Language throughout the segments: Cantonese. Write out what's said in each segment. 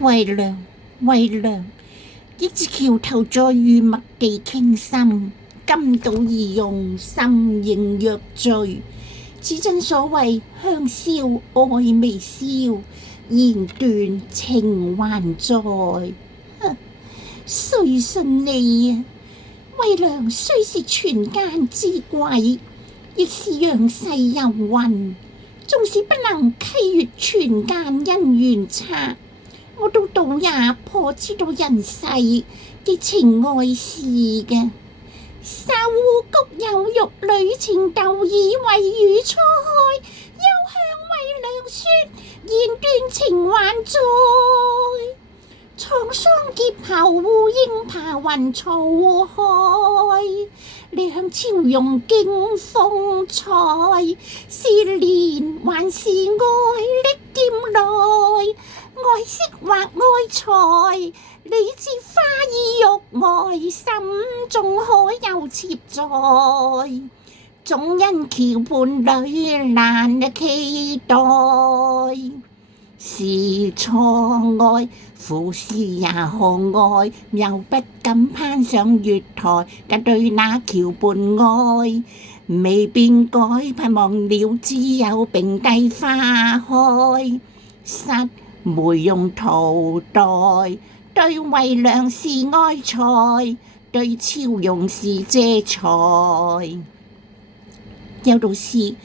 為娘，為娘，憶至橋頭再遇麥記傾心，今到儀容心仍若醉。此真所謂香消愛未消，弦斷情還在。誰信你啊？為娘雖是傳間之貴，亦是陽世遊魂。縱使不能契越傳間姻緣冊，我都倒也頗知道人世嘅情愛事嘅。沙烏谷有玉女情竇已為雨初開，又向為娘說弦斷情還在。滄桑劫後烏英爬雲錯開，兩朝容經風采，是憐還是愛歷劍來，愛惜或愛財，你知花意欲呆，心中可有妾在？總因橋畔女難期待，是錯愛，夫士也可愛，又不敢攀上月台，但對那橋畔愛未變改，盼望了只有並蒂花開，失梅用桃代，對為娘是愛財，對俏容是借財。有道是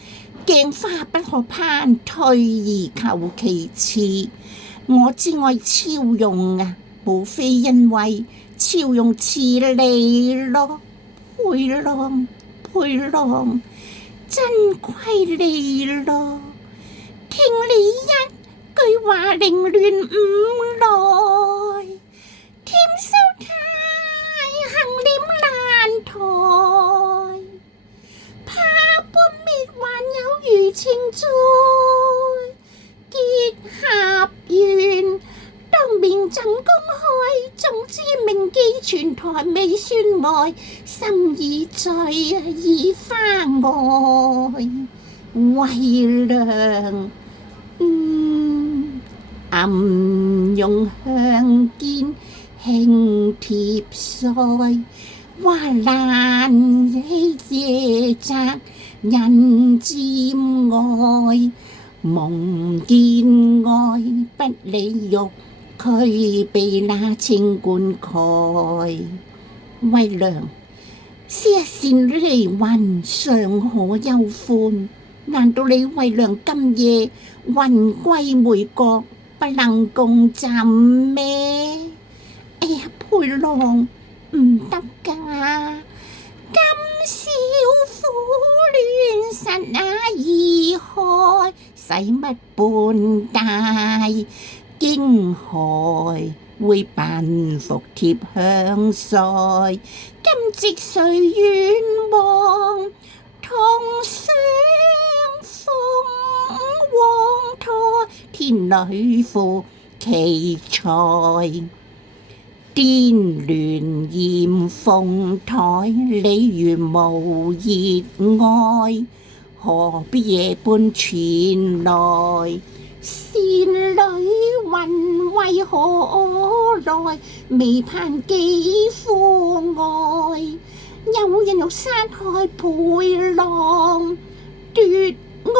鏡花不可攀，退而求其次。我之愛俏容啊，無非因為俏容似你咯，配郎配郎，真虧你咯。聽你一句話凌亂五來，添收太行臉爛台，怕半滅還有餘情在，結合完當面怎公開？總之銘記全台未算外，心已醉已花愛，為娘暗用香肩輕貼腮，話難起借責人漸愛，夢見愛不理欲，俱被那清官蓋。為娘，昔日倩女離魂，尚可憂歡，難道你為娘今夜魂歸梅閣，不能共枕咩？哎呀，配郎唔得㗎，今宵苦戀實已開，使乜半帶驚駭，會扮服貼香腮。今夕誰願望同相逢黃台，天女負奇才，顛鸞染鳳台。你如無熱愛，何必夜半傳來？倩女魂為何來？未盼幾呼愛，有人欲殺害配郎奪愛。